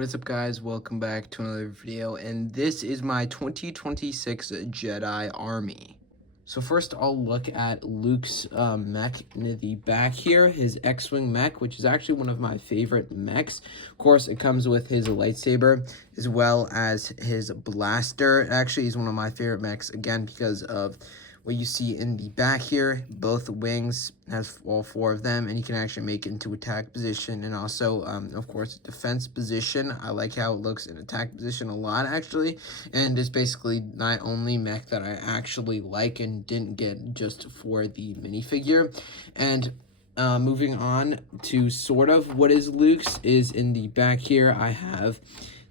What is up, guys? Welcome back to another video, and this is my 2026 Jedi Army. So first, I'll look at Luke's mech in the back here, his X-Wing mech, which is actually one of my favorite mechs. Of course, it comes with his lightsaber, as well as his blaster. Actually, he's one of my favorite mechs, again, because of what you see in the back here. Both wings has all four of them, and you can actually make it into attack position and also of course defense position. I like how it looks in attack position a lot, actually, and it's basically my only mech that I actually like and didn't get just for the minifigure. And moving on to sort of what is Luke's is in the back here, I have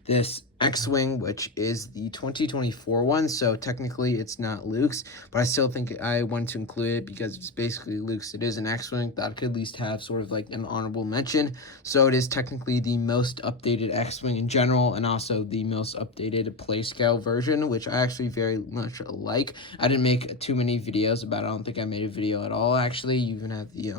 this X-Wing, which is the 2024 one, so technically it's not Luke's, but I still think I want to include it because it's basically Luke's. It is an X-Wing that could at least have sort of like an honorable mention, so it is technically the most updated X-Wing in general, and also the most updated play scale version, which I actually very much like. I didn't make too many videos about it. I don't think I made a video at all, actually. You even have the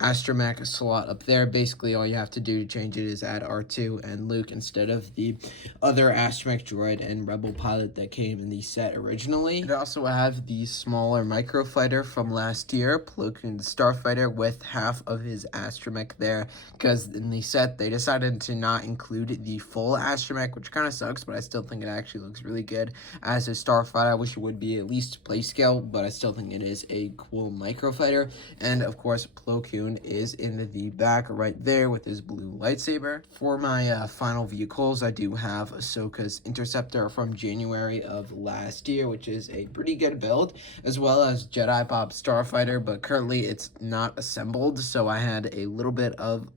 astromech slot up there. Basically, all you have to do to change it is add R2 and Luke instead of the other astromech droid and rebel pilot that came in the set originally. It also have the smaller microfighter from last year, Plo Koon the Starfighter, with half of his astromech there, because in the set they decided to not include the full astromech, which kind of sucks, but I still think it actually looks really good as a Starfighter. I wish it would be at least play scale, but I still think it is a cool microfighter. And of course, Plo Koon is in the back right there with his blue lightsaber. For my final vehicles, I do have Ahsoka's Interceptor from January of last year, which is a pretty good build, as well as Jedi Bob Starfighter, but currently it's not assembled, so I had a little bit of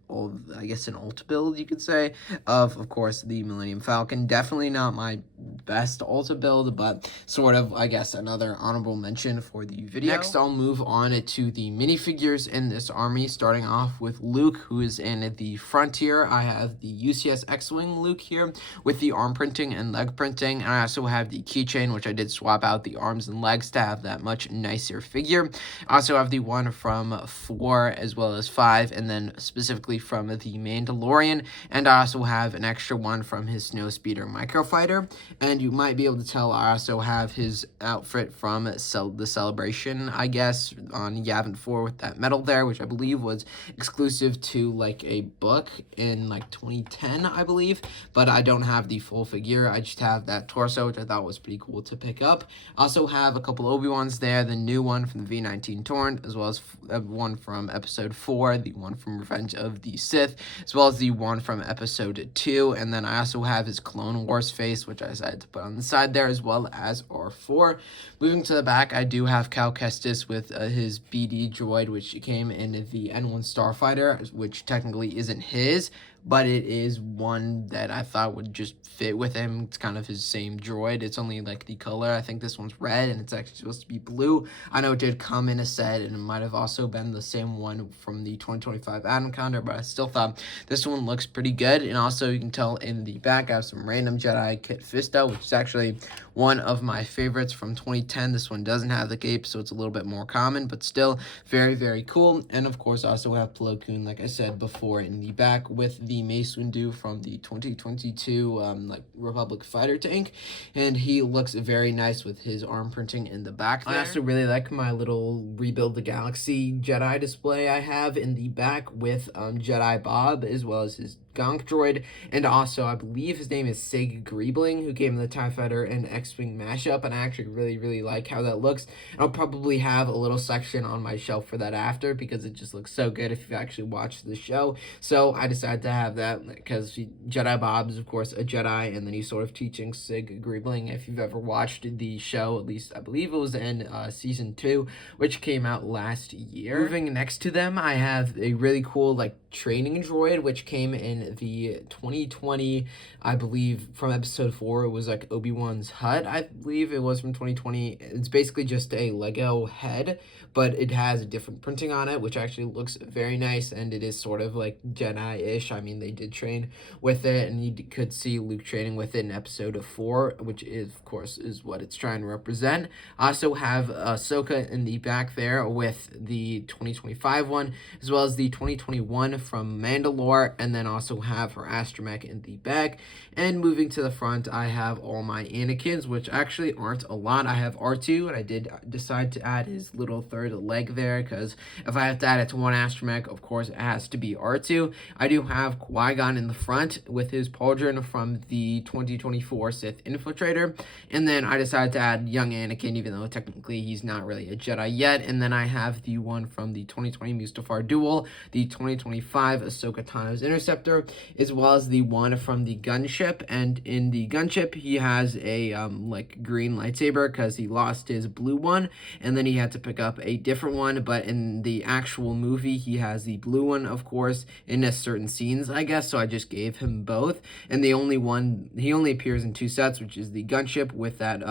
I guess an alt build, you could say, of course, the Millennium Falcon. Definitely not my best alt build, but sort of, I guess, another honorable mention for the video. Next, I'll move on to the minifigures in this army, starting off with Luke, who is in the Frontier. I have the UCS X-Wing Luke here with the arm printing and leg printing, and I also have the keychain, which I did swap out the arms and legs to have that much nicer figure. I also have the one from 4 as well as 5, and then specifically from the Mandalorian, and I also have an extra one from his Snowspeeder Microfighter. And you might be able to tell I also have his outfit from the Celebration, I guess, on Yavin 4 with that medal there, which I believe was exclusive to like a book in like 2010, I believe, but I don't have the full figure. I just have that torso, which I thought was pretty cool to pick up. I also have a couple Obi-Wans there, the new one from the V19 Torrent, as well as one from episode 4, the one from Revenge of the Sith, as well as the one from episode 2, and then I also have his Clone Wars face, which I decided to put on the side there, as well as R4. Moving to the back, I do have Cal Kestis with his BD droid, which came in the N1 Starfighter, which technically isn't his, but it is one that I thought would just fit with him. It's kind of his same droid. It's only like the color. I think this one's red, and it's actually supposed to be blue. I know it did come in a set, and it might have also been the same one from the 2025 Atom Counter, but I still thought this one looks pretty good. And also, you can tell in the back, I have some random Jedi Kit Fisto, which is actually one of my favorites from 2010. This one doesn't have the cape, so it's a little bit more common, but still very, very cool. And of course, I also have Plo Koon, like I said before, in the back with the Mace Windu from the 2022 like Republic fighter tank, and he looks very nice with his arm printing in the back there. I also really like my little Rebuild the Galaxy Jedi display I have in the back with Jedi Bob, as well as his Gonk droid, and also I believe his name is Sig Griebling, who came in the TIE Fighter and X-Wing mashup, and I actually really like how that looks. And I'll probably have a little section on my shelf for that after, because it just looks so good if you've actually watched the show. So I decided to have that because Jedi Bob is of course a Jedi, and then he's sort of teaching Sig Griebling. If you've ever watched the show, at least I believe it was in season 2, which came out last year. Moving next to them, I have a really cool like training droid, which came in the 2020, I believe, from episode 4. It was like Obi-Wan's hut, I believe it was from 2020. It's basically just a Lego head, but it has a different printing on it, which actually looks very nice, and it is sort of like Jedi-ish. I mean, they did train with it, and you could see Luke training with it in episode 4, which is, of course, is what it's trying to represent. I also have Ahsoka in the back there with the 2025 one, as well as the 2021 from Mandalore, and then also have her astromech in the back. And moving to the front, I have all my Anakins, which actually aren't a lot. I have R2, and I did decide to add his little third leg there, because if I have to add it to one astromech, of course it has to be R2. I do have Qui-Gon in the front with his pauldron from the 2024 Sith Infiltrator, and then I decided to add young Anakin, even though technically he's not really a Jedi yet. And then I have the one from the 2020 Mustafar Duel, the 2025 Ahsoka Tano's Interceptor, as well as the one from the gunship. And in the gunship, he has a like green lightsaber because he lost his blue one, and then he had to pick up a different one. But in the actual movie, he has the blue one, of course, in a certain scenes, I guess. So I just gave him both. And the only one, he only appears in two sets, which is the gunship with that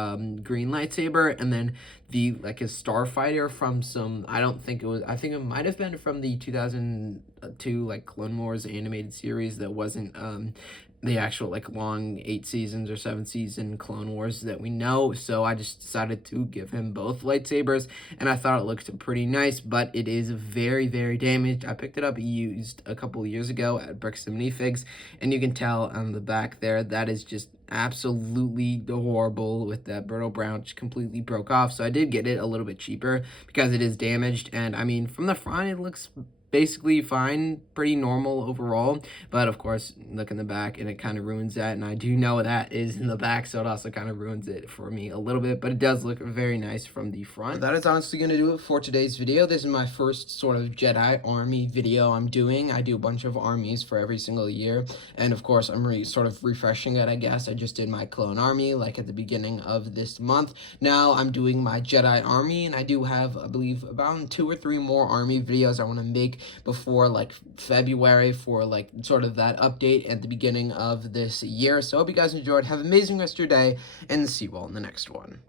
green lightsaber, and then the like his starfighter from some, I think it might have been from the 2002 like Clone Wars animated series that wasn't the actual like long 8 seasons or 7 season Clone Wars that we know. So I just decided to give him both lightsabers, and I thought it looked pretty nice, but it is very, very damaged. I picked it up used a couple of years ago at Bricks and Minifigs, and you can tell on the back there that is just absolutely horrible with that brittle brown, which completely broke off. So I did get it a little bit cheaper because it is damaged, and I mean, from the front it looks basically fine, pretty normal overall, but of course look in the back and it kind of ruins that, and I do know that is in the back, so it also kind of ruins it for me a little bit, but it does look very nice from the front. That is honestly going to do it for today's video. This is my first sort of Jedi Army video I'm doing. I do a bunch of armies for every single year, and of course I'm sort of refreshing it, I guess. I just did my Clone Army like at the beginning of this month. Now I'm doing my Jedi Army, and I do have, I believe, about 2 or 3 more army videos I want to make before like February for like sort of that update at the beginning of this year. So I hope you guys enjoyed. Have an amazing rest of your day, and see you all in the next one.